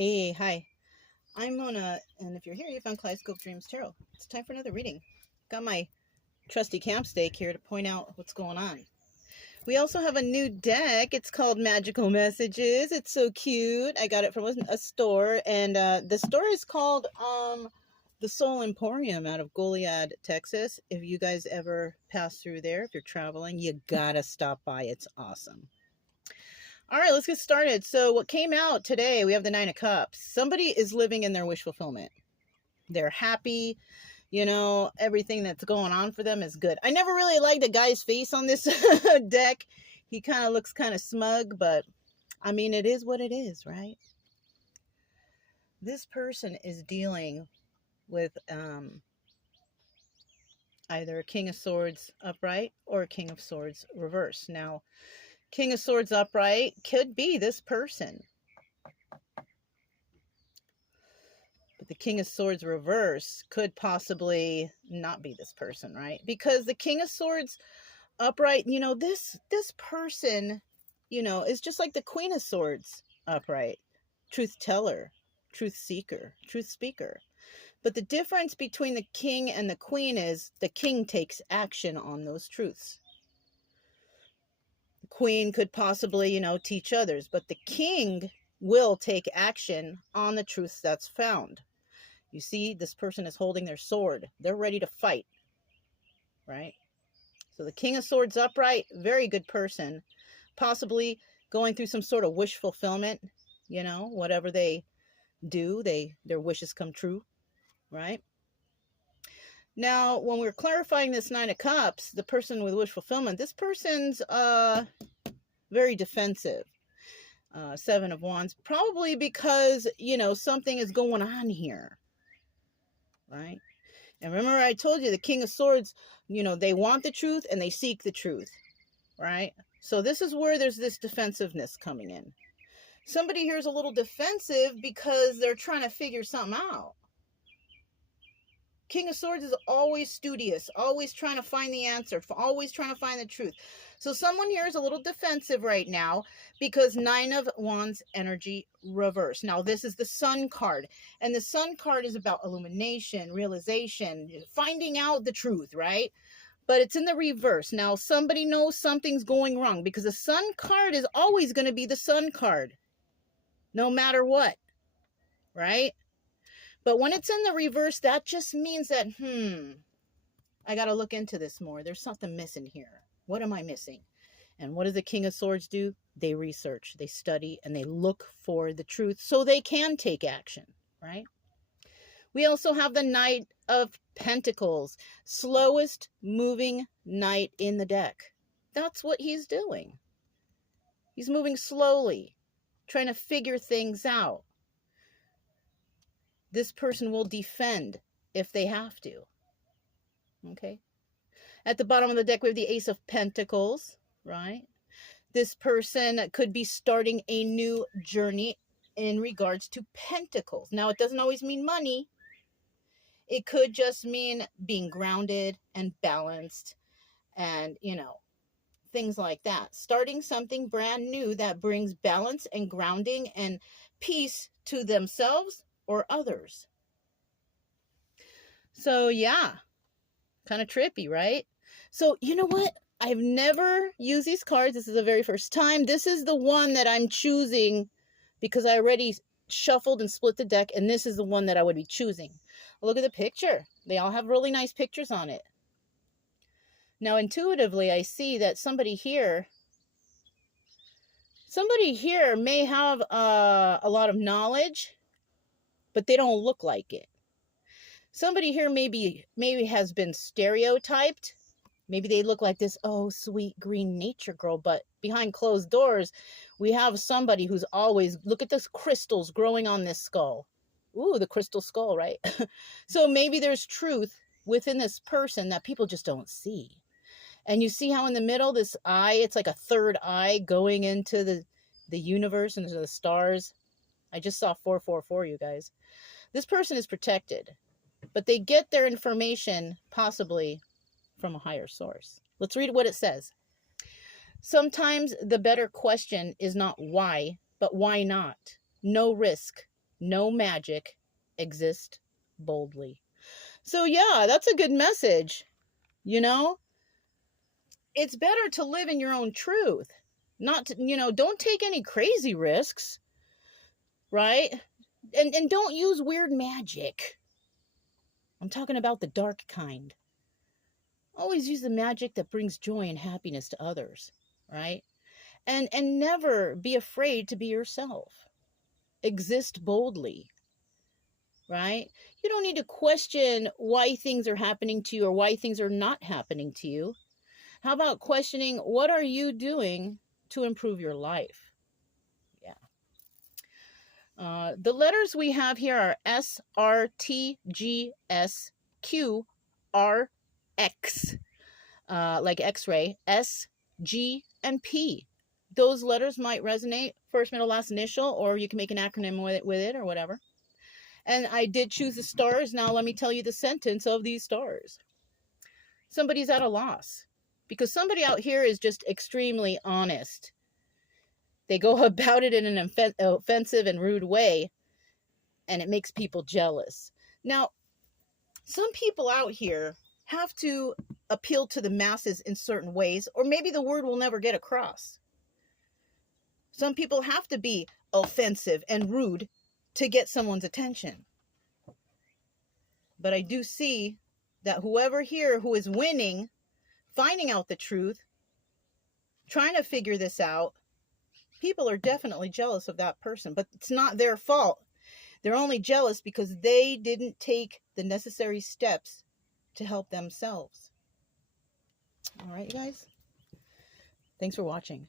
Hey, hi. I'm Mona, and if you're here, you found Kaleidoscope Dreams Tarot. It's time for another reading. Got my trusty camp stake here to point out what's going on. We also have a new deck. It's called Magical Messages. It's so cute. I got it from a store, and the store is called the Soul Emporium out of Goliad, Texas. If you guys ever pass through there, if you're traveling, you gotta stop by. It's awesome. All right, let's get started. So what came out today, we have the Nine of Cups. Somebody is living in their wish fulfillment. They're happy. Everything that's going on for them is good. I never really liked the guy's face on this deck. He kind of looks kind of smug, but I mean, it is what it is, right? This person is dealing with either a King of Swords upright or a King of Swords reverse. Now, King of Swords upright could be this person. But the King of Swords reverse could possibly not be this person, right? Because the King of Swords upright, this person, is just like the Queen of Swords upright. Truth teller, truth seeker, truth speaker. But the difference between the king and the queen is the king takes action on those truths. Queen could possibly, teach others, but the king will take action on the truths that's found. You see, this person is holding their sword. They're ready to fight, right? So the King of Swords upright, very good person, possibly going through some sort of wish fulfillment, whatever they do, their wishes come true, right? Now, when we're clarifying this Nine of Cups, the person with wish fulfillment, this person's very defensive. Seven of Wands, probably because, something is going on here, right? And remember I told you the King of Swords, they want the truth and they seek the truth, right? So this is where there's this defensiveness coming in. Somebody here is a little defensive because they're trying to figure something out. King of Swords is always studious, always trying to find the answer, always trying to find the truth. So someone here is a little defensive right now because Nine of Wands energy reverse. Now, this is the Sun card, and the Sun card is about illumination, realization, finding out the truth, right? But it's in the reverse. Now, somebody knows something's going wrong because the Sun card is always going to be the Sun card, no matter what, right? But when it's in the reverse, that just means that, I got to look into this more. There's something missing here. What am I missing? And what does the King of Swords do? They research, they study, and they look for the truth so they can take action, right? We also have the Knight of Pentacles, slowest moving knight in the deck. That's what he's doing. He's moving slowly, trying to figure things out. This person will defend if they have to. Okay. At the bottom of the deck, we have the Ace of Pentacles, right? This person could be starting a new journey in regards to pentacles. Now, it doesn't always mean money. It could just mean being grounded and balanced and, things like that. Starting something brand new that brings balance and grounding and peace to themselves or others. So yeah, kind of trippy, right? So you know what? I've never used these cards. This is the very first time. This is the one that I'm choosing because I already shuffled and split the deck, and this is the one that I would be choosing. Look at the picture. They all have really nice pictures on it. Now, intuitively, I see that somebody here may have a lot of knowledge, but they don't look like it. Somebody here maybe has been stereotyped. Maybe they look like this, oh, sweet green nature girl, but behind closed doors, we have somebody who's always, look at those crystals growing on this skull. Ooh, the crystal skull, right? So maybe there's truth within this person that people just don't see. And you see how in the middle, this eye, it's like a third eye going into the universe and the stars. I just saw 444, you guys. This person is protected, but they get their information possibly from a higher source. Let's read what it says. Sometimes the better question is not why, but why not? No risk, no magic, exist boldly. So yeah, that's a good message. You know, it's better to live in your own truth. Not to, don't take any crazy risks, right? And don't use weird magic. I'm talking about the dark kind. Always use the magic that brings joy and happiness to others, right? And never be afraid to be yourself. Exist boldly, right? You don't need to question why things are happening to you or why things are not happening to you. How about questioning, what are you doing to improve your life? Yeah. The letters we have here are S, R, T, G, S, Q, R, X, like X-ray, S, G, and P. Those letters might resonate, first, middle, last, initial, or you can make an acronym with it or whatever. And I did choose the stars. Now let me tell you the sentence of these stars. Somebody's at a loss because somebody out here is just extremely honest. They go about it in an offensive and rude way, and it makes people jealous. Now, some people out here have to appeal to the masses in certain ways, or maybe the word will never get across. Some people have to be offensive and rude to get someone's attention. But I do see that whoever here who is winning, finding out the truth, trying to figure this out, people are definitely jealous of that person, but it's not their fault. They're only jealous because they didn't take the necessary steps to help themselves. All right, you guys. Thanks for watching.